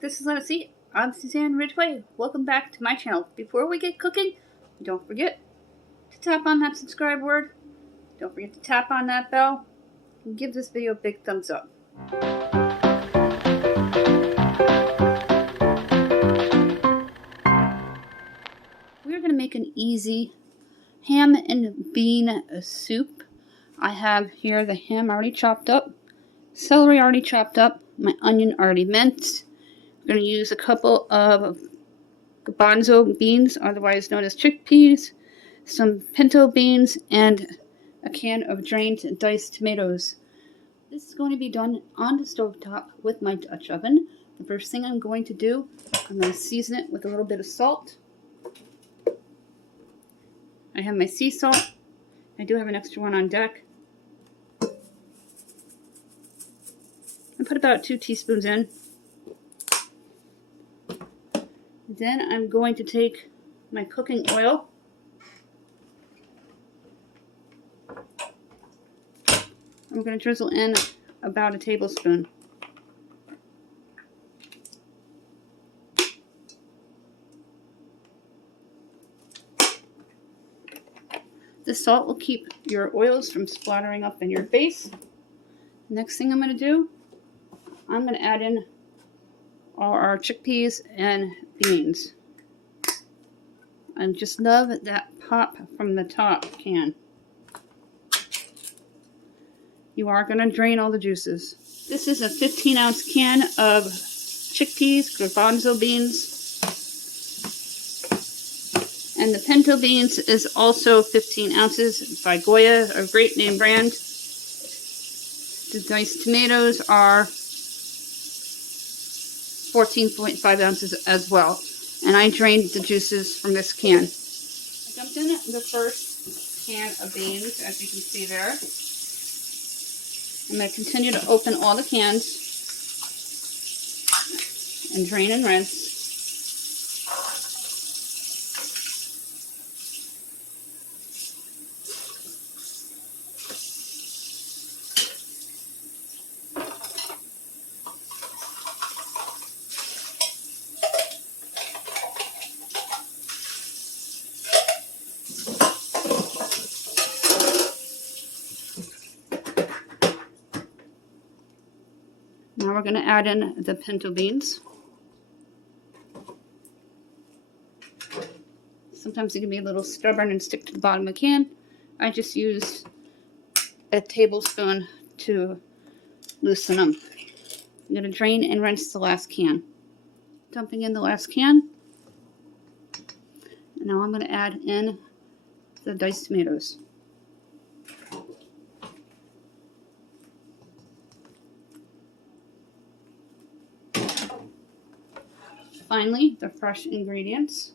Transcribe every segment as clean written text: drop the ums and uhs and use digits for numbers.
This is Let Us Eat. I'm Suzanne Ridgway. Welcome back to my channel. Before we get cooking, don't forget to tap on that subscribe word. Don't forget to tap on that bell and give this video a big thumbs up. We're going to make an easy ham and bean soup. I have here the ham already chopped up, celery already chopped up, my onion already minced. I'm going to use a couple of garbanzo beans, otherwise known as chickpeas, some pinto beans, and a can of drained and diced tomatoes. This is going to be done on the stovetop with my Dutch oven. The first thing I'm going to do, I'm going to season it with a little bit of salt. I have my sea salt. I do have an extra one on deck. I put about 2 teaspoons in. Then I'm going to take my cooking oil. I'm going to drizzle in about a tablespoon. The salt will keep your oils from splattering up in your face. Next thing I'm going to do, I'm going to add in all our chickpeas and beans. I just love that pop from the top can. You are going to drain all the juices. This is a 15-ounce can of chickpeas, garbanzo beans, and the pinto beans is also 15 ounces by Goya, a great name brand. The diced tomatoes are 14.5 ounces as well. And I drained the juices from this can. I dumped in the first can of beans, as you can see there. I'm going to continue to open all the cans and drain and rinse. Now we're going to add in the pinto beans. Sometimes they can be a little stubborn and stick to the bottom of the can. I just used a tablespoon to loosen them. I'm going to drain and rinse the last can. Dumping in the last can. And now I'm going to add in the diced tomatoes. Finally, the fresh ingredients,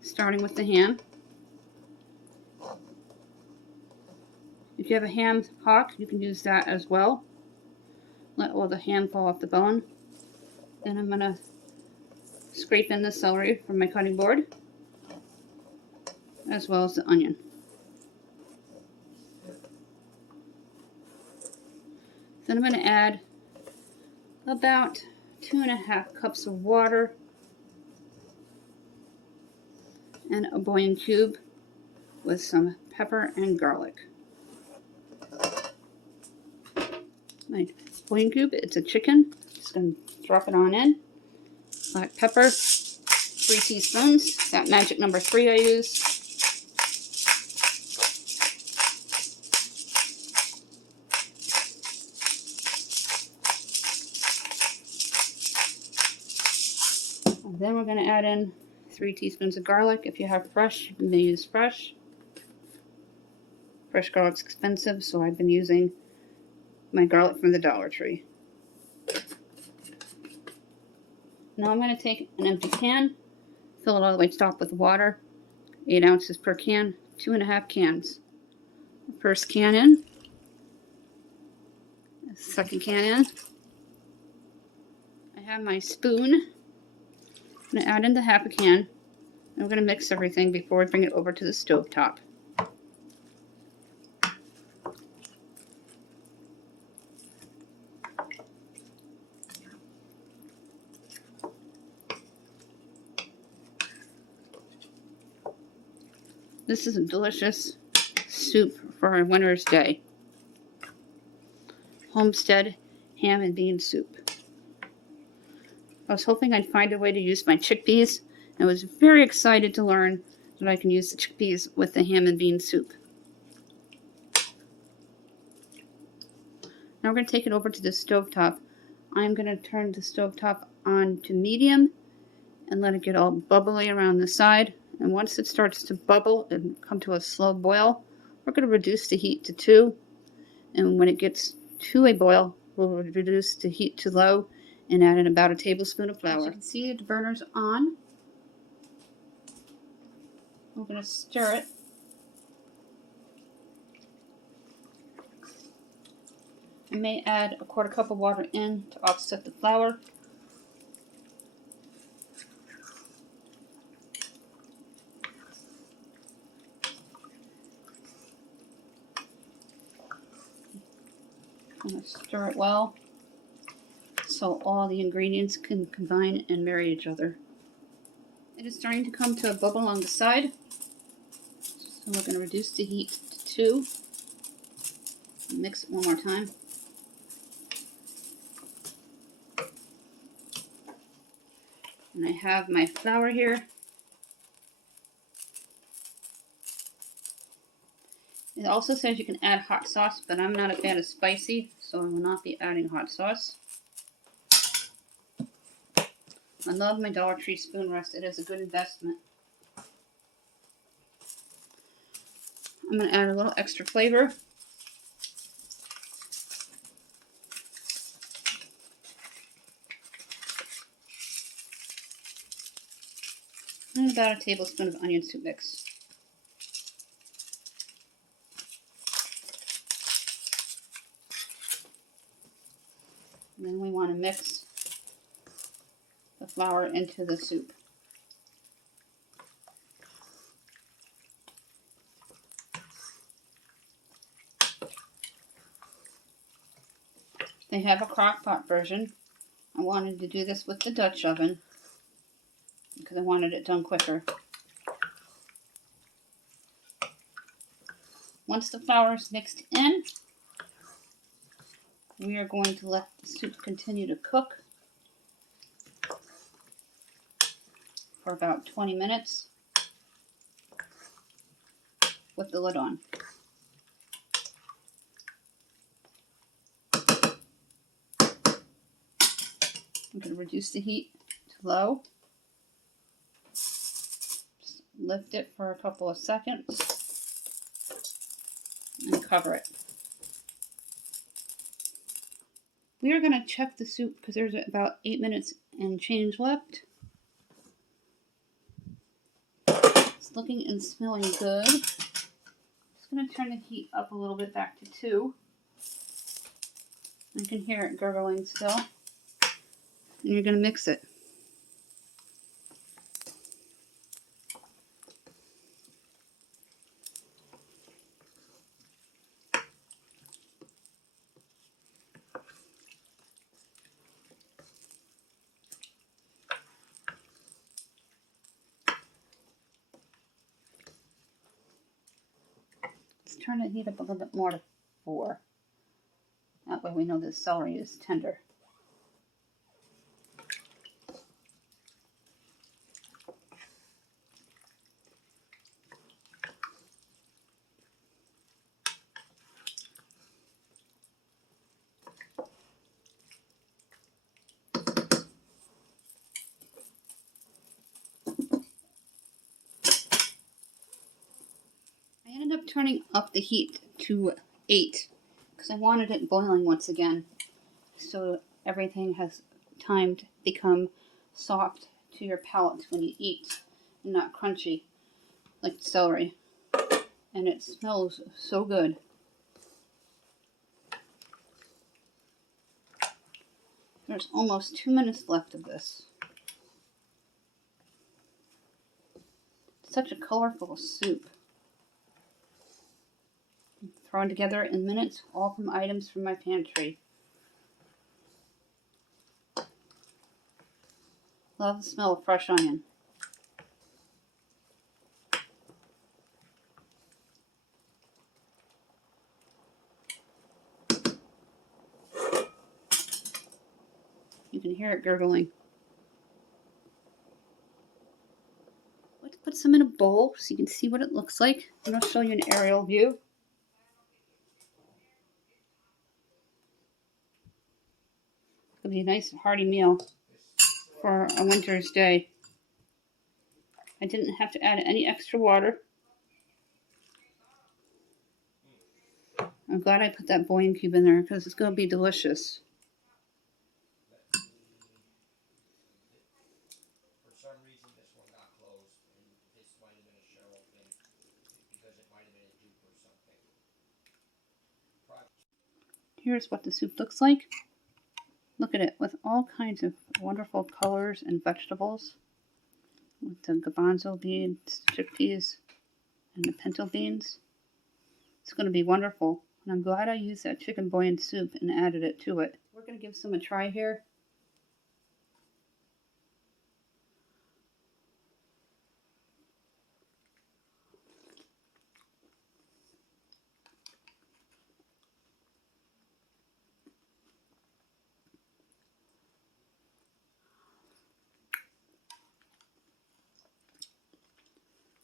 starting with the ham. If you have a ham hock, you can use that as well. Let all the ham fall off the bone. Then I'm going to scrape in the celery from my cutting board, as well as the onion. Then I'm going to add about 2.5 cups of water and a bouillon cube with some pepper and garlic. My bouillon cube, it's a chicken. Just going to drop it on in. Black pepper, 3 teaspoons. That magic number 3 I use. Then we're going to add in 3 teaspoons of garlic. If you have fresh, you may use fresh. Fresh garlic's expensive, so I've been using my garlic from the Dollar Tree. Now I'm going to take an empty can, fill it all the way to top with water. 8 ounces per can, 2.5 cans. First can in. Second can in. I have my spoon. I'm going to add in the half a can, and we're going to mix everything before we bring it over to the stove top. This is a delicious soup for a winter's day. Homestead ham and bean soup. I was hoping I'd find a way to use my chickpeas. I was very excited to learn that I can use the chickpeas with the ham and bean soup. Now we're going to take it over to the stovetop. I'm going to turn the stovetop on to medium and let it get all bubbly around the side. And once it starts to bubble and come to a slow boil, we're going to reduce the heat to 2. And when it gets to a boil, we'll reduce the heat to low and add in about a tablespoon of flour. As you can see, the burner's on. We're going to stir it. I may add a 1/4 cup of water in to offset the flour. I'm going to stir it well so all the ingredients can combine and marry each other. It is starting to come to a bubble on the side. So we're going to reduce the heat to 2. Mix it one more time. And I have my flour here. It also says you can add hot sauce, but I'm not a fan of spicy, so I will not be adding hot sauce. I love my Dollar Tree spoon rest. It is a good investment. I'm going to add a little extra flavor. And about a tablespoon of onion soup mix. And then we want to mix the flour into the soup. They have a crock pot version. I wanted to do this with the Dutch oven because I wanted it done quicker. Once the flour is mixed in, we are going to let the soup continue to cook for about 20 minutes with the lid on. I'm going to reduce the heat to low. Just lift it for a couple of seconds and cover it. We are going to check the soup because there's about 8 minutes and change left. It's looking and smelling good. I'm just going to turn the heat up a little bit back to 2. I can hear it gurgling still. And you're going to mix it. Let's turn the heat up a little bit more to 4. That way we know the celery is tender. I ended up turning up the heat to 8 because I wanted it boiling once again so everything has time to become soft to your palate when you eat and not crunchy like celery. And it smells so good. There's almost 2 minutes left of this. Such a colorful soup. Thrown together in minutes, all from items from my pantry. Love the smell of fresh onion. hear it gurgling. Let's put some in a bowl so you can see what it looks like. And I'll show you an aerial view. It'll be a nice hearty meal for a winter's day. I didn't have to add any extra water. I'm glad I put that bouillon cube in there because it's going to be delicious. For some reason this one got closed, and this might have been a Cheryl thing because it might have been a dupe or something. Here's what the soup looks like. Look at it with all kinds of wonderful colors and vegetables. With the garbanzo beans, chickpeas, and the pinto beans. It's going to be wonderful. And I'm glad I used that chicken bouillon soup and added it to it. We're going to give some a try here.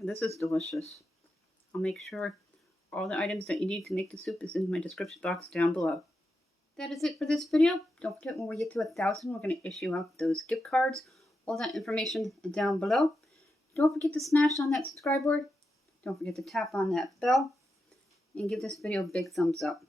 And this is delicious. I'll make sure all the items that you need to make the soup is in my description box down below. That is it for this video. Don't forget, when we get to 1,000, we're going to issue out those gift cards. All that information down below. Don't forget to smash on that subscribe button. Don't forget to tap on that bell. And give this video a big thumbs up.